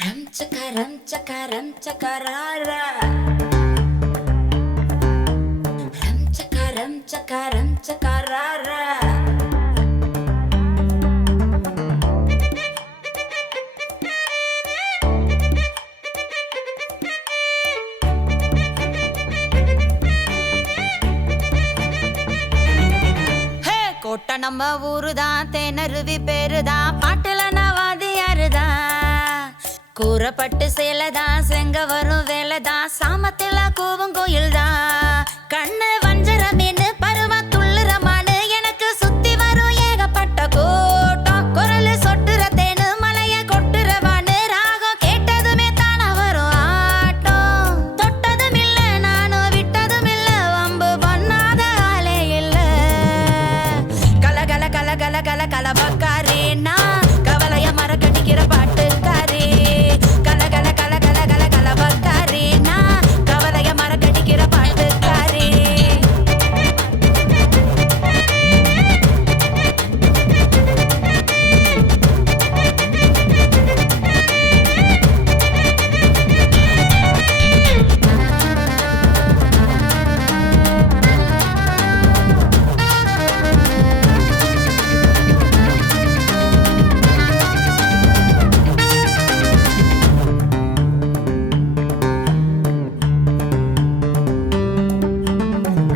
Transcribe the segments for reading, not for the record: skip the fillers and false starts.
Ram chaka ram chaka ram chaka ra ra. Ram chaka ram chaka ram chaka ra ra. கோட்ட நம்ம ஊருதான் தேனருவி பேருதான் பாட்டுல நவாதியாருதான் கூறப்பட்டு சேலதான் செங்க வரும் வேலைதான் சாமத்தில கூவும் கோயில் தான் கண்ணு வஞ்சர மீன் பருவ துள்ளுற மானு எனக்கு சுத்தி வரும் ஏகப்பட்ட கூட்டம் குரல் சொட்டுற தேனு மலைய கொட்டுறவானு ராகம் கேட்டதுமே தான வரும் ஆட்டம் தொட்டதும் இல்ல நானும் விட்டதும் இல்ல வம்பு பண்ணாத ஆளே இல்ல கல கல கல கல கல பக்காரி நான் கவலைய மறக்கடிக்கிற பாட்டுக்காரி கல கல கல கல கல கல பக்காரி நான் கவலைய மறக்கடிக்கிற பாட்டுக்காரி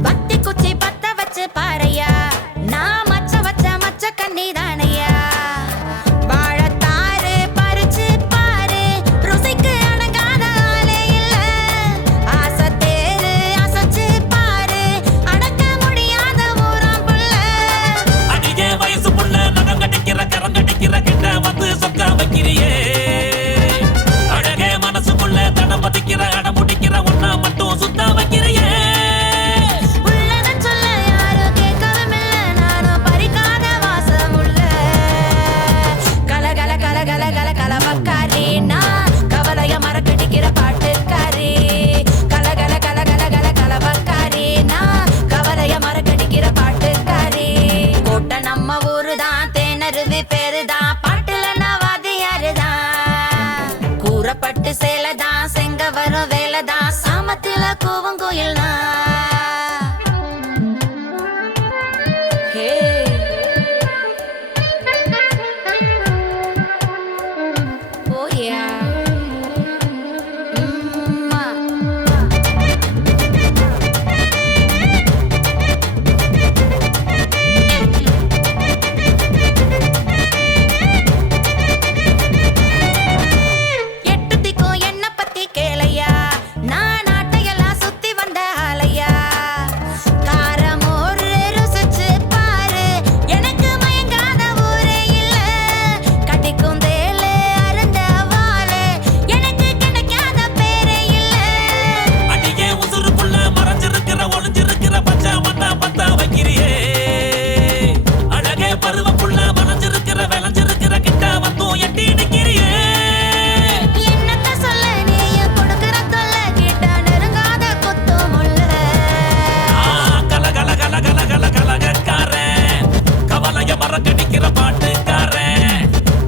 பத்தி குச்சி பத்த வச்சு பாறையா நான் மச்ச வச்ச மச்ச கண்ணி தானையா வாழத்தாறு பறிச்சு பாரு ருசிக்கு அடங்காத ஆளே இல்ல ஆசை தேரு அசைச்சு பாரு அடக்க முடியாத ஊராம் புள்ள அடியே வயசு புள்ள நகம் கட்டிக்கிற கரம் கட்டிக்கிற கிட்ட வந்து சொக்க வைக்கிறியே அழகே மனசுக்குள்ள தடம் பதிக்கிற அடம் முடிக்கிற ஒன்னா மட்டும் சுத்த வைக்கிறியே உள்ளத சொல்ல யாரும் கேட்கவும் இல்ல நானும் பறிக்காத வாசம் உள்ள கல கல கல கல கல கல பக்காரி நான் கவலைய மறக்கடிக்கிற பாட்டுக்காரி கல கல கல கல கல கல பக்காரி நான் கவலைய மறக்கடிக்கிற பாட்டுக்காரி கோட்டை நம்ம ஊருதான் தேனருவி பேருதான் பாட்டுல நவாதியாருதான் கூறப்பட்டு சேலதான் செங்க வரும் வேலைதான் சாமத்தில கூவும் கோயில் Oh yeah. எட்டு திக்கும் என்ன பத்தி கேளையா நான் நாட்டையெல்லாம் சுத்தி வந்த ஆளையா காரமோரு ருசிச்சு பாரு எனக்கு மயங்காத ஊரே இல்ல கட்டிக்கும் தேலு அருந்த வாழு எனக்கு கிடைக்காத பேரே இல்ல அடியே உசுருக்குள்ள மறைஞ்சிருக்கிற ஒளிஞ்சிருக்கிற பச்சை மண்ணா பத்த வைக்கிறியே அழகே பருவக்குள்ள மறைஞ்சிருக்கிற விளைஞ்சிருக்கிற கிட்ட வந்தும் எட்டி நிக்கிறியே என்னத்த சொல்ல நீயும் கொடுக்கிற தொல்ல கிட்ட நெருங்காத குத்து முள்ள கல கல கல கல கல கலகக்காரன் கவலைய மறக்கடிக்கிற பாட்டுக்காரன்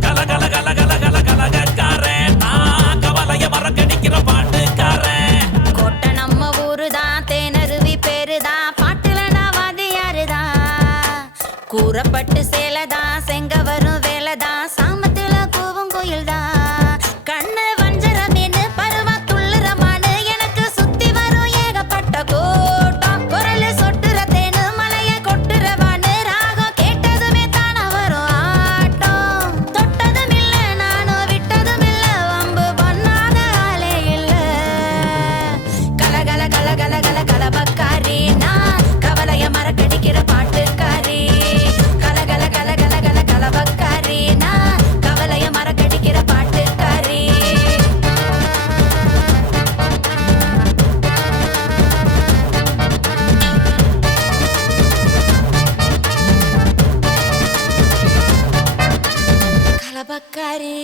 கல கல கல கல கல கலகக்காரன் நான் கவலைய மறக்கடிக்கிற பாட்டுக்காரன் கோட்டை நம்ம ஊருதான் தேனருவி பேருதான் பாட்டுல நவாதியாருதான் கூறப்பட்டு சேலதான் செங்க வரும் வேலைதான் சாமத்தில கூவும் கோயில் தான் கண்ணு வஞ்சர மீன் பருவ துள்ளுற மானு எனக்கு சுத்தி வரும் ஏகப்பட்ட கூட்டம் குரல் சொட்டுற தேனு மலைய கொட்டுறவானு ராகம் கேட்டதுமே தான வரும் ஆட்டம் தொட்டதும் இல்ல நானும் விட்டதும் இல்ல வம்பு பண்ணாத ஆளே இல்ல கல கல கல கல கல கல பக்காரி நான் கவலைய மறக்கடிக்கிற பாட்டுக்காரி கல கல கல கல கல கல பக்காரி நான் கவலைய மறக்கடிக்கிற பாட்டுக்காரி கல பக்காரி